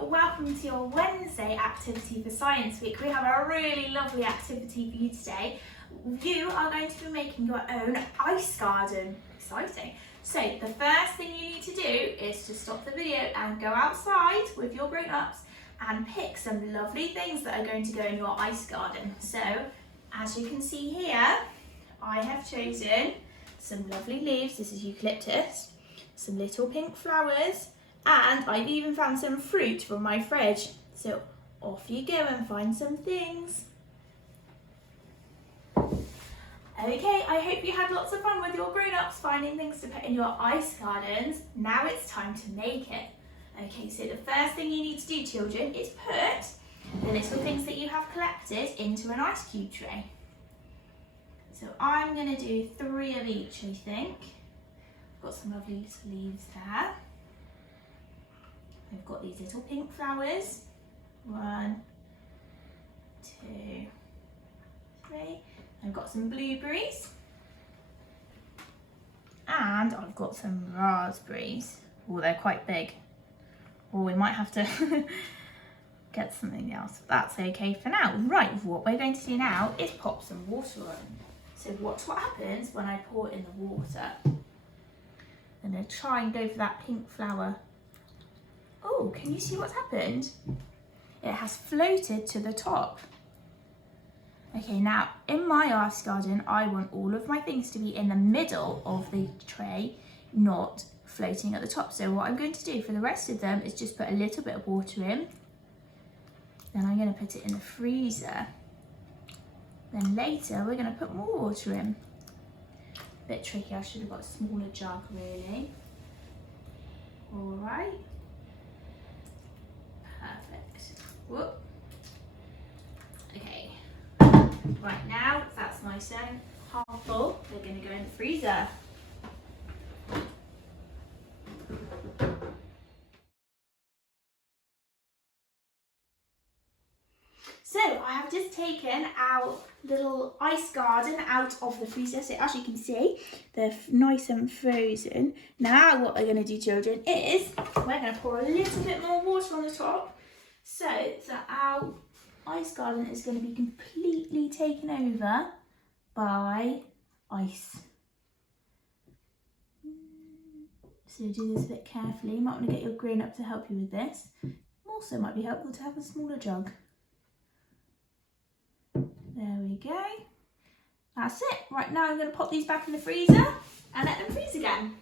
welcome to your Wednesday activity for Science Week. We have a really lovely activity for you today. You are going to be making your own ice garden. Exciting. So the first thing you need to do is to stop the video and go outside with your grown-ups and pick some lovely things that are going to go in your ice garden. So as you can see here, I have chosen some lovely leaves. This is eucalyptus, some little pink flowers, and I've even found some fruit from my fridge. So off you go and find some things. Okay, I hope you had lots of fun with your grown-ups finding things to put in your ice gardens. Now it's time to make it. Okay, so the first thing you need to do, children, is put the little things that you have collected into an ice cube tray. So I'm going to do 3 of each, I think. I've got some lovely little leaves there. We've got these little pink flowers. 1, 2, 3. I've got some blueberries. And I've got some raspberries. Oh, they're quite big. Or we might have to get something else. That's okay for now. Right, what we're going to do now is pop some water on. So watch what happens when I pour in the water. I'm going to try and go for that pink flower. Oh, can you see what's happened? It has floated to the top. Okay, now in my ice garden, I want all of my things to be in the middle of the tray, not floating at the top. So what I'm going to do for the rest of them is just put a little bit of water in. Then I'm going to put it in the freezer. Then later we're going to put more water in. A bit tricky, I should have got a smaller jug really. All right. Perfect. Whoop. Okay. Right now, that's nice and half full. They're going to go in the freezer. So I have just taken our little ice garden out of the freezer. So as you can see, they're nice and frozen. Now what we're going to do, children, is we're going to pour a little bit more water on the top so that our ice garden is going to be completely taken over by ice. So do this a bit carefully. You might want to get your grown-up to help you with this. Also might be helpful to have a smaller jug. There we go. That's it. Right, now I'm going to pop these back in the freezer and let them freeze again.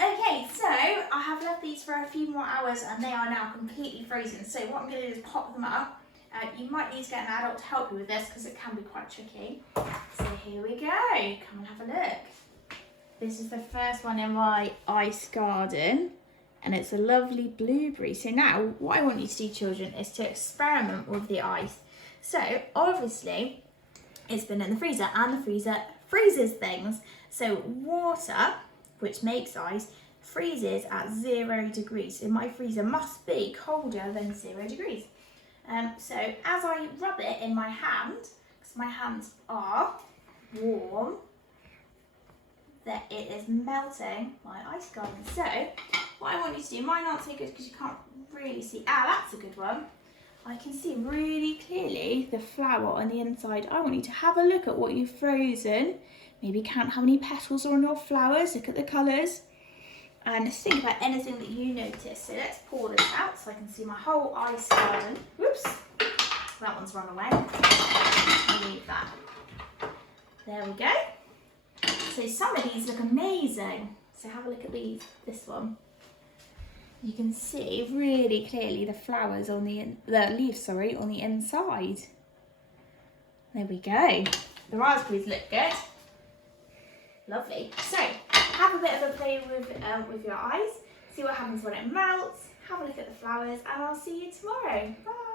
Okay, so I have left these for a few more hours and they are now completely frozen. So what I'm going to do is pop them up. You might need to get an adult to help you with this because it can be quite tricky. So here we go. Come and have a look. This is the first one in my ice garden. And it's a lovely blueberry. So now what I want you to do, children, is to experiment with the ice. So obviously it's been in the freezer and the freezer freezes things. So water, which makes ice, freezes at 0 degrees. So my freezer must be colder than 0 degrees. So as I rub it in my hand, because my hands are warm, that it is melting my ice garden. So what I want you to do, mine aren't so good because you can't really see. Ah, that's a good one. I can see really clearly the flower on the inside. I want you to have a look at what you've frozen. Maybe count how many petals are on your flowers, look at the colours, and think about anything that you notice. So let's pour this out so I can see my whole ice garden. Whoops, that one's run away. I'll leave that. There we go. So some of these look amazing. So have a look at this one. You can see really clearly the flowers on the leaves, on the inside. There we go. The raspberries look good. Lovely. So have a bit of a play with your eyes. See what happens when it melts. Have a look at the flowers, and I'll see you tomorrow. Bye.